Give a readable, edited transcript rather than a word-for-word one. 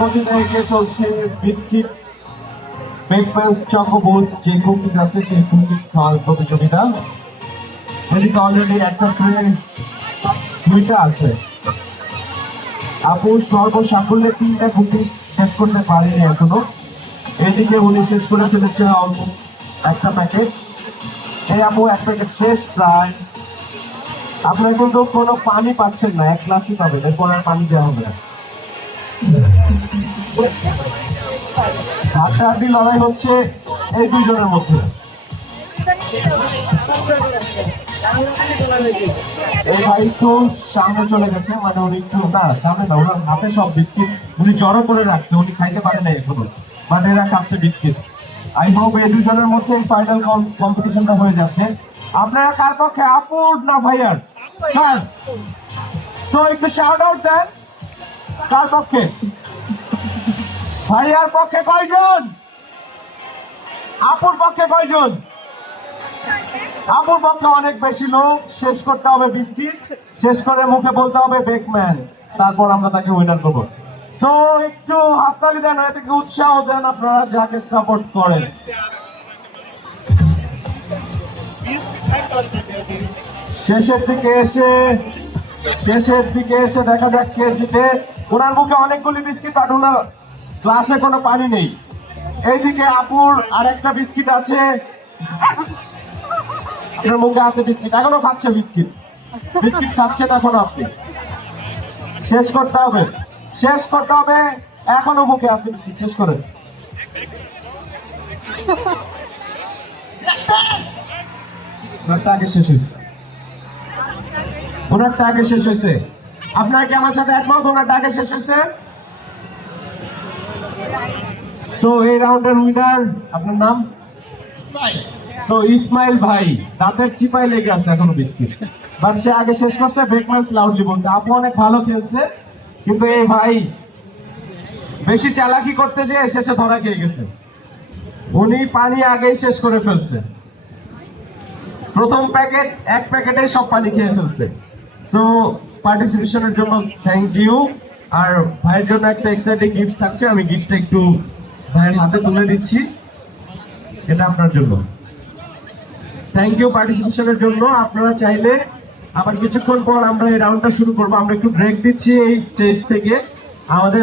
গতিতে এগিয়ে চলছে বিস্কিট বেকপ্যান্স চকোবোস যে কুকিজ আছে সেই কুকিজ খাওয়ার প্রতিযোগিতা। এদিকে অলরেডি একটা ট্রে দুইটা আছে। আপু সর্বসাকুল্যে 3টা কুকিজ শেষ করতে পারেনি এখনো। এদিকে উনি শেষ করে ফেলেছে একটা প্যাকেট। এই আপু এক প্যাকেট শেষ প্রায়। আপনার কিন্তু কোনো পানি পাচ্ছেন না, এক গ্লাসই পাবেন, এরপর আর পানি দেওয়া হবে না। হাড্ডাহাড্ডি লড়াই হচ্ছে এই দুইজনের মধ্যে। এই ভাই একটু সামনে চলে গেছে, মানে উনি একটু না সামনে না, ওনার হাতে সব বিস্কিট উনি জড়ো করে রাখছে, উনি খাইতে পারে না এখনো, বাট এরা খাচ্ছে বিস্কিট। আই হোপ এই দুজনের মধ্যে ফাইনাল কম্পিটিশনটা হয়ে যাচ্ছে। আপনারা কার পক্ষে, আপুর না ভাইয়ার? হ্যাঁ, সো একটু শাউট আউট দেন, কার পক্ষে? ভাইয়ার পক্ষে কয়জন? আপুর পক্ষে কয়জন? আপুর পক্ষে অনেক বেশি লোক। শেষ করতে হবে বিস্কিট, শেষ করে মুখে বলতে হবে বেকম্যানস, তারপর আমরা তাকে উইনার করবো। সো একটু হাততালি দেন, এদিকে উৎসাহ দেন আপনারা যাকে সাপোর্ট করেন। শেষের দিকে এসে দেখা যাক কে জিতে। ওনার মুখে অনেকগুলি বিস্কিট, বাট ওনার গ্লাসে কোনো পানি নেই। এইদিকে আপুর আরেকটা বিস্কিট আছে, আপনার মুখে আছে বিস্কিট, এখনো খাচ্ছে বিস্কিট খাচ্ছেন এখনো আপনি। শেষ করতে হবে, এখনো মুখে আছে বিস্কিট, শেষ করে। ওনারটা আগে শেষ হয়েছে। আপনার কি আমার সাথে একমত? ওনারটা আগে শেষ হয়েছে। সো এই রাউন্ডের উইনার, আপনার নাম? সো ইসমাইল ভাই, দাঁতের চিপায় লেগে আছে এখনো বিস্কিট, বাট সে আগে শেষ করছে। বেকম্যানস লাউডলি বলছে আপু অনেক ভালো খেলছে, কিন্তু এই ভাই বেশি চালাকি করতে যেয়ে শেষে ধরা খেয়ে গেছে। উনি পানি আগেই শেষ করে ফেলছে, প্রথম এক প্যাকেটে সব পানি খেয়ে ফেলছে। সো পার্টিসিপেশনের জন্য থ্যাংক ইউ। আর ভাইয়ের জন্য একটা এক্সাইটিং গিফট থাকছে, আমি গিফটটা একটু ভাইয়ের হাতে তুলে দিচ্ছি, এটা আপনার জন্য। থ্যাংক ইউ পার্টিসিপেশনের জন্য। আপনারা চাইলে আবার কিছুক্ষণ পর আমরা এই রাউন্ডটা শুরু করবো। আমরা একটু ব্রেক দিচ্ছি এই স্টেজ থেকে। আমাদের